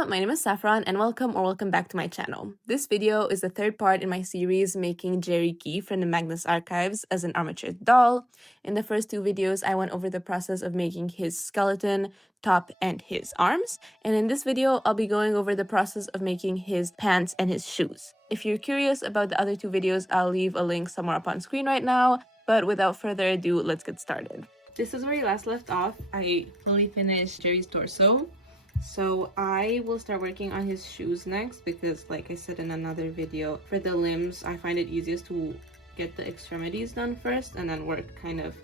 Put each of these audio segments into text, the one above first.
Hiya, my name is Saffron and welcome back to my channel. This video is the third part in my series making Gerry Keay from the Magnus Archives as an armature doll. In the first two videos, I went over the process of making his skeleton, top, and his arms. And in this video, I'll be going over the process of making his pants and his shoes. If you're curious about the other two videos, I'll leave a link somewhere up on screen right now. But without further ado, let's get started. This is where we last left off. I fully finished Gerry's torso. So I will start working on his shoes next because, like I said in another video, for the limbs I find it easiest to get the extremities done first and then work kind of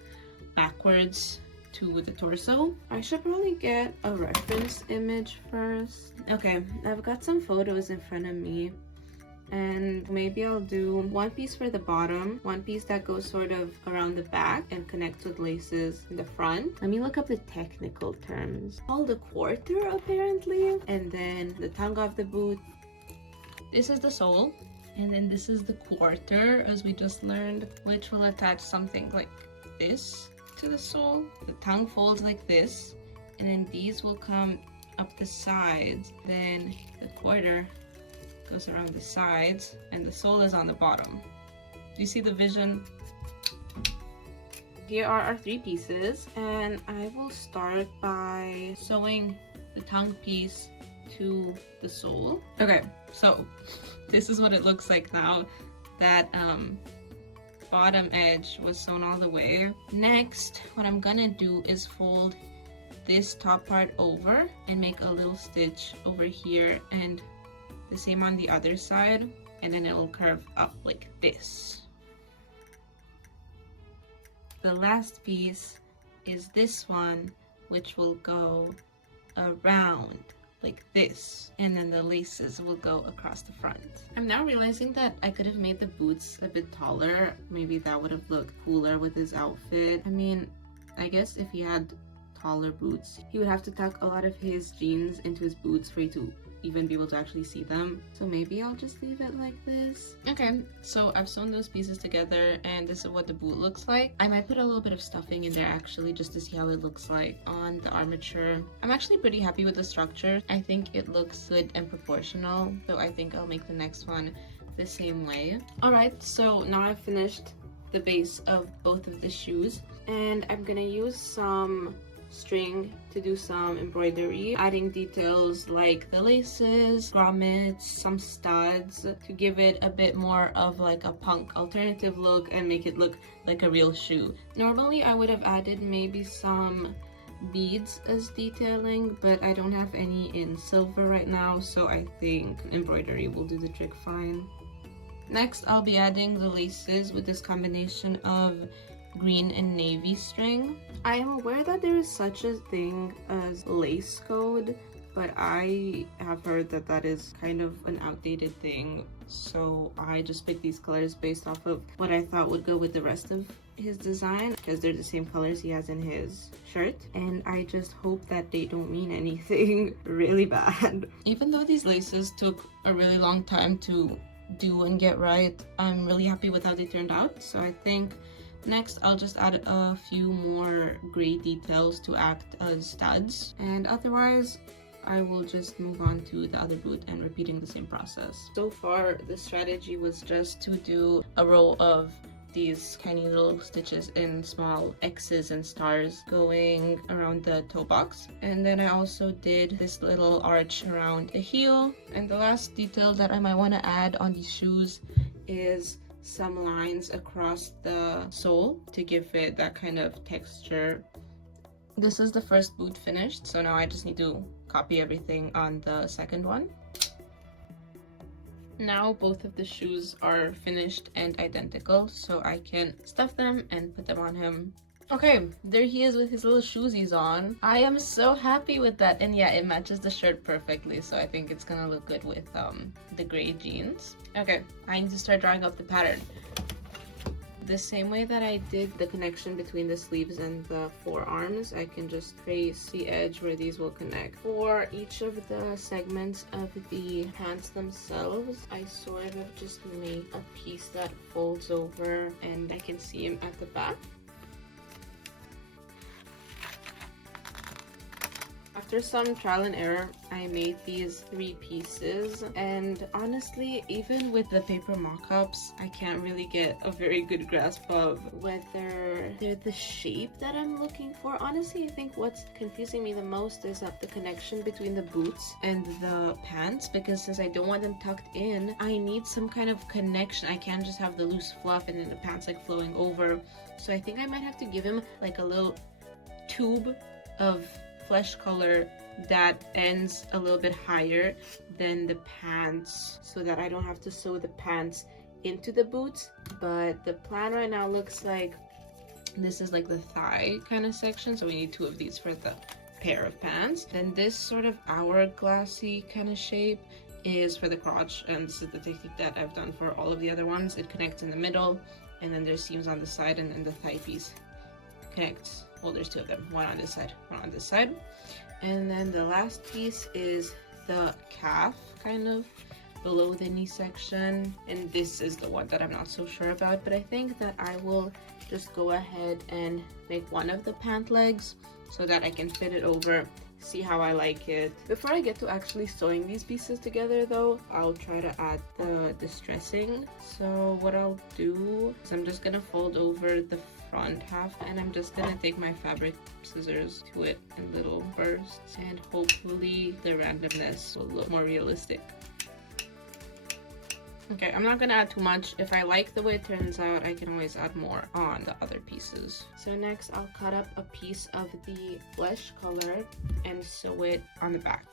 backwards to the torso. I should probably get a reference image first. Okay, I've got some photos in front of me. And maybe I'll do one piece for the bottom, one piece that goes sort of around the back and connects with laces in the front. Let me look up the technical terms. Called a quarter apparently. And then the tongue of the boot. This is the sole. And then this is the quarter, as we just learned, which will attach something like this to the sole. The tongue folds like this. And then these will come up the sides. Then the quarter goes around the sides and the sole is on the bottom. Do you see the vision? Here are our three pieces, and I will start by sewing the tongue piece to the sole. Okay, so this is what it looks like now. That bottom edge was sewn all the way. Next, what I'm gonna do is fold this top part over and make a little stitch over here, and the same on the other side, and then it will curve up like this. The last piece is this one, which will go around like this, and then the laces will go across the front. I'm now realizing that I could have made the boots a bit taller. Maybe that would have looked cooler with his outfit. I mean, I guess if he had taller boots, he would have to tuck a lot of his jeans into his boots for you to even be able to actually see them. So maybe I'll just leave it like this. Okay, so I've sewn those pieces together and this is what the boot looks like. I might put a little bit of stuffing in there actually just to see how it looks like on the armature. I'm actually pretty happy with the structure. I think it looks good and proportional, so I think I'll make the next one the same way. Alright, so now I've finished the base of both of the shoes and I'm gonna use some string to do some embroidery, adding details like the laces, grommets, some studs to give it a bit more of like a punk alternative look and make it look like a real shoe. Normally I would have added maybe some beads as detailing, but I don't have any in silver right now, so I think embroidery will do the trick fine. Next I'll be adding the laces with this combination of green and navy string. I am aware that there is such a thing as lace code, but I have heard that that is kind of an outdated thing, so I just picked these colors based off of what I thought would go with the rest of his design because they're the same colors he has in his shirt, and I just hope that they don't mean anything really bad. Even though these laces took a really long time to do and get right, I'm really happy with how they turned out. So I think next, I'll just add a few more gray details to act as studs, and otherwise, I will just move on to the other boot and repeating the same process. So far, the strategy was just to do a row of these tiny little stitches in small X's and stars going around the toe box. And then I also did this little arch around the heel. And the last detail that I might want to add on these shoes is some lines across the sole to give it that kind of texture. This is the first boot finished, so now I just need to copy everything on the second one. Now both of the shoes are finished and identical, so I can stuff them and put them on him. Okay, there he is with his little shoesies on. I am so happy with that, and yeah, it matches the shirt perfectly, so I think it's gonna look good with the gray jeans. Okay, I need to start drawing up the pattern. The same way that I did the connection between the sleeves and the forearms, I can just trace the edge where these will connect. For each of the segments of the pants themselves, I sort of just made a piece that folds over and I can see him at the back. After After some trial and error, I made these 3 pieces, and honestly, even with the paper mock-ups, I can't really get a very good grasp of whether they're the shape that I'm looking for. Honestly, I think what's confusing me the most is that the connection between the boots and the pants, because since I don't want them tucked in, I need some kind of connection. I can't just have the loose fluff and then the pants like flowing over. So I think I might have to give him like a little tube of flesh color that ends a little bit higher than the pants, so that I don't have to sew the pants into the boots. But the plan right now looks like this is like the thigh kind of section, so we need 2 of these for the pair of pants. Then this sort of hourglassy kind of shape is for the crotch, and this is the technique that I've done for all of the other ones. It connects in the middle, and then there's seams on the side, and then the thigh piece connects. Well, there's 2 of them, one on this side, one on this side. And then the last piece is the calf, kind of below the knee section, and this is the one that I'm not so sure about, but I think that I will just go ahead and make one of the pant legs so that I can fit it over, see how I like it. Before I get to actually sewing these pieces together though, I'll try to add the distressing. So what I'll do is I'm just gonna fold over the front half, and I'm just gonna take my fabric scissors to it in little bursts, and hopefully the randomness will look more realistic. Okay, I'm not gonna add too much. If I like the way it turns out, I can always add more on the other pieces. So next I'll cut up a piece of the flesh color and sew it on the back.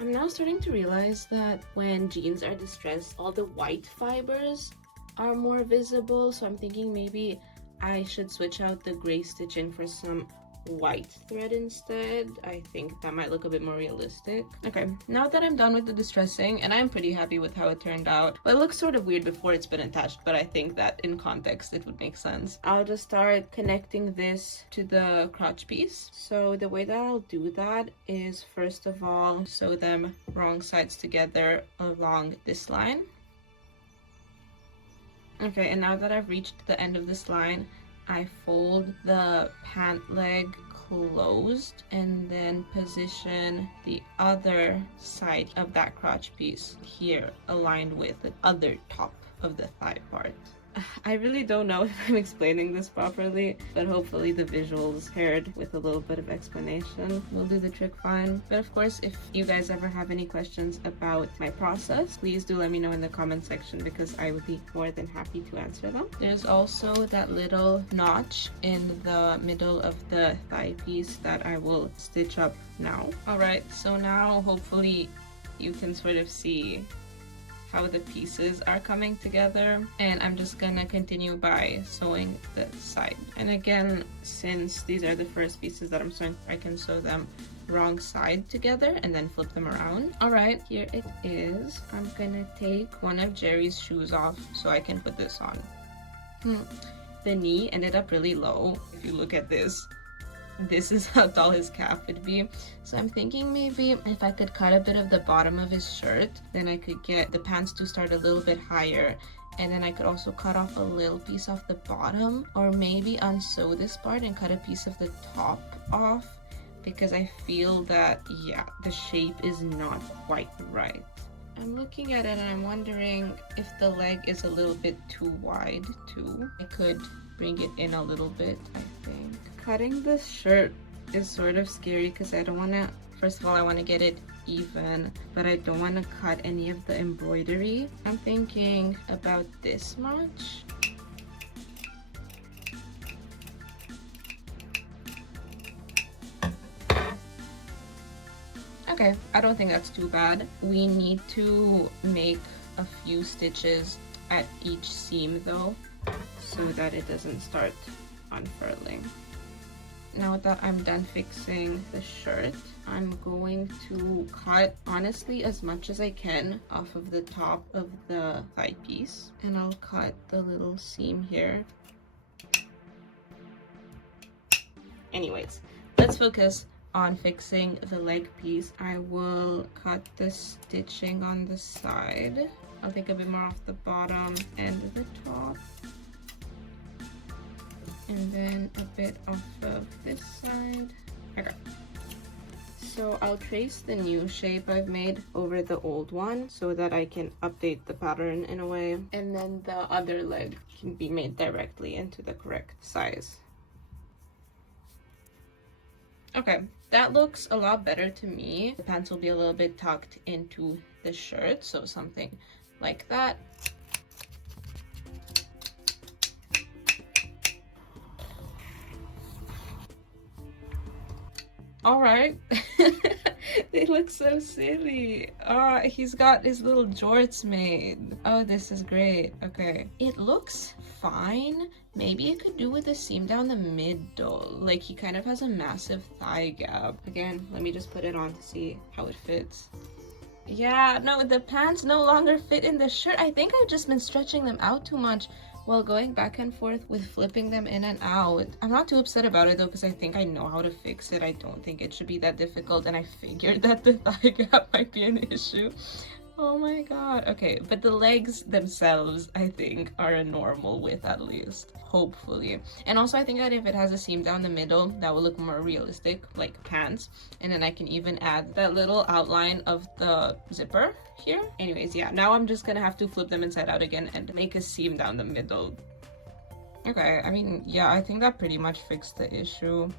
I'm now starting to realize that when jeans are distressed, all the white fibers are more visible, so I'm thinking maybe I should switch out the gray stitching for some white thread instead. I think that might look a bit more realistic. Okay, now that I'm done with the distressing, and I'm pretty happy with how it turned out. Well, it looks sort of weird before it's been attached, but I think that in context it would make sense. I'll just start connecting this to the crotch piece. So the way that I'll do that is, first of all, sew them wrong sides together along this line. Okay, and now that I've reached the end of this line, I fold the pant leg closed and then position the other side of that crotch piece here, aligned with the other top of the thigh part. I really don't know if I'm explaining this properly, but hopefully the visuals paired with a little bit of explanation will do the trick fine. But of course, if you guys ever have any questions about my process, please do let me know in the comment section, because I would be more than happy to answer them. There's also that little notch in the middle of the thigh piece that I will stitch up now. Alright, so now hopefully you can sort of see how the pieces are coming together, and I'm just gonna continue by sewing the side. And again, since these are the first pieces that I'm sewing, I can sew them wrong side together and then flip them around. Alright, here it is. I'm gonna take one of Gerry's shoes off so I can put this on. The knee ended up really low. If you look at this is how tall his calf would be. So I'm thinking maybe if I could cut a bit of the bottom of his shirt, then I could get the pants to start a little bit higher, and then I could also cut off a little piece off the bottom, or maybe unsew this part and cut a piece of the top off, because I feel that, yeah, the shape is not quite right. I'm looking at it and I'm wondering if the leg is a little bit too wide too. I could bring it in a little bit, I think. Cutting this shirt is sort of scary because I don't want to, first of all, I want to get it even, but I don't want to cut any of the embroidery. I'm thinking about this much. Okay, I don't think that's too bad. We need to make a few stitches at each seam though, so that it doesn't start unfurling. Now that I'm done fixing the shirt, I'm going to cut, honestly, as much as I can off of the top of the thigh piece, and I'll cut the little seam here. Anyways, let's focus on fixing the leg piece. I will cut the stitching on the side. I'll take a bit more off the bottom and the top, and then a bit off of this side. Okay, So I'll trace the new shape I've made over the old one so that I can update the pattern in a way. And then the other leg can be made directly into the correct size. Okay, that looks a lot better to me. The pants will be a little bit tucked into the shirt, so something like that. All right. They look so silly. Oh, he's got his little jorts made. Oh, this is great. Okay. It looks fine. Maybe it could do with a seam down the middle. Like, he kind of has a massive thigh gap. Again, let me just put it on to see how it fits. Yeah, no, the pants no longer fit in the shirt. I think I've just been stretching them out too much while going back and forth with flipping them in and out. I'm not too upset about it though, because I think I know how to fix it. I don't think it should be that difficult, and I figured that the thigh gap might be an issue. Oh my god. Okay, but the legs themselves, I think, are a normal width at least. Hopefully. And also I think that if it has a seam down the middle, that will look more realistic, like pants. And then I can even add that little outline of the zipper here. Anyways, yeah, now I'm just gonna have to flip them inside out again and make a seam down the middle. Okay, I mean, yeah, I think that pretty much fixed the issue.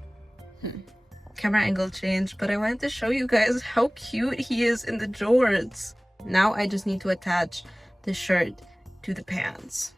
Camera angle change, but I wanted to show you guys how cute he is in the jorts. Now I just need to attach the shirt to the pants.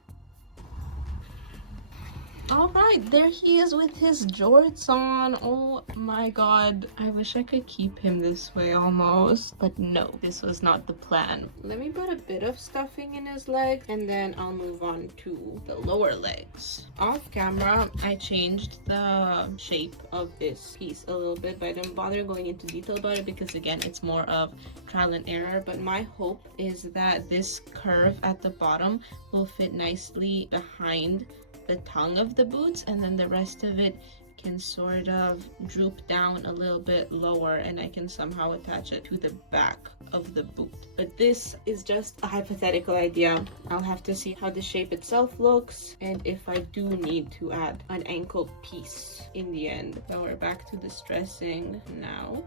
All right, there he is with his jorts on. Oh my god, I wish I could keep him this way almost, but no, this was not the plan. Let me put a bit of stuffing in his leg, and then I'll move on to the lower legs. Off camera, I changed the shape of this piece a little bit, but I didn't bother going into detail about it because, again, it's more of trial and error. But my hope is that this curve at the bottom will fit nicely behind the tongue of the boots, and then the rest of it can sort of droop down a little bit lower, and I can somehow attach it to the back of the boot. But this is just a hypothetical idea. I'll have to see how the shape itself looks and if I do need to add an ankle piece in the end. So we're back to the stressing now.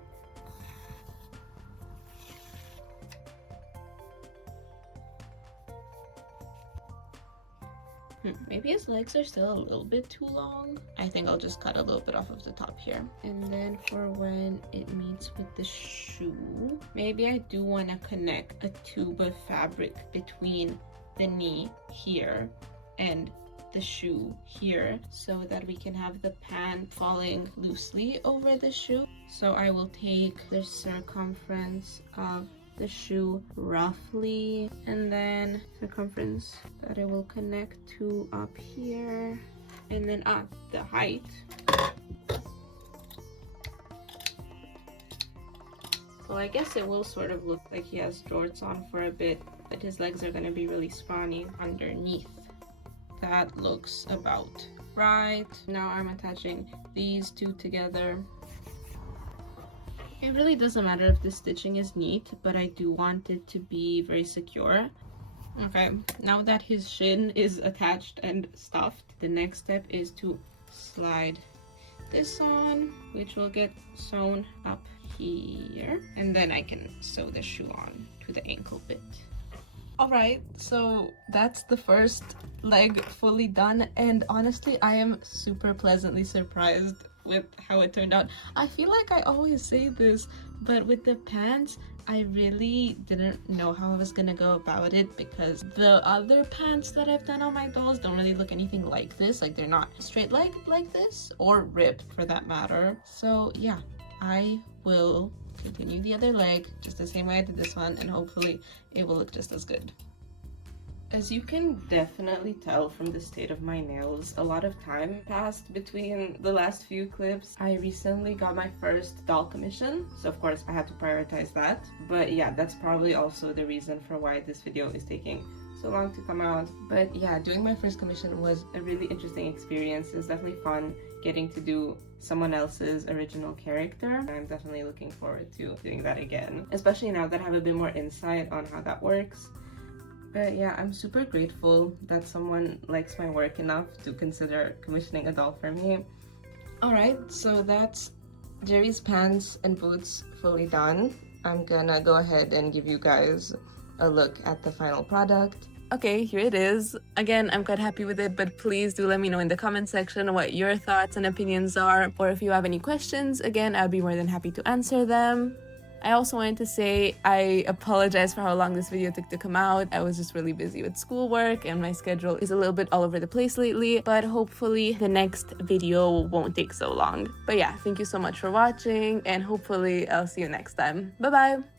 Maybe his legs are still a little bit too long. I think I'll just cut a little bit off of the top here. And then for when it meets with the shoe, maybe I do want to connect a tube of fabric between the knee here and the shoe here, so that we can have the pant falling loosely over the shoe. So I will take the circumference of the shoe roughly, and then circumference that it will connect to up here, and then the height. Well, I guess it will sort of look like he has jorts on for a bit, but his legs are going to be really scrawny underneath. That looks about right. Now I'm attaching these two together. It really doesn't matter if the stitching is neat, but I do want it to be very secure. Okay, now that his shin is attached and stuffed, the next step is to slide this on, which will get sewn up here, and then I can sew the shoe on to the ankle bit. Alright, so that's the first leg fully done, and honestly I am super pleasantly surprised with how it turned out. I feel like I always say this, but with the pants, I really didn't know how I was gonna go about it, because the other pants that I've done on my dolls don't really look anything like this. Like, they're not straight leg like this, or ripped for that matter. So yeah, I will continue the other leg just the same way I did this one, and hopefully it will look just as good. As you can definitely tell from the state of my nails, a lot of time passed between the last few clips. I recently got my first doll commission, so of course I had to prioritize that. But yeah, that's probably also the reason for why this video is taking so long to come out. But yeah, doing my first commission was a really interesting experience. It was definitely fun getting to do someone else's original character. I'm definitely looking forward to doing that again, especially now that I have a bit more insight on how that works. But yeah, I'm super grateful that someone likes my work enough to consider commissioning a doll for me. Alright, so that's Gerry's pants and boots fully done. I'm gonna go ahead and give you guys a look at the final product. Okay, here it is. Again, I'm quite happy with it, but please do let me know in the comment section what your thoughts and opinions are, or if you have any questions. Again, I'll be more than happy to answer them. I also wanted to say I apologize for how long this video took to come out. I was just really busy with schoolwork and my schedule is a little bit all over the place lately, but hopefully the next video won't take so long. But yeah, thank you so much for watching and hopefully I'll see you next time. Bye bye!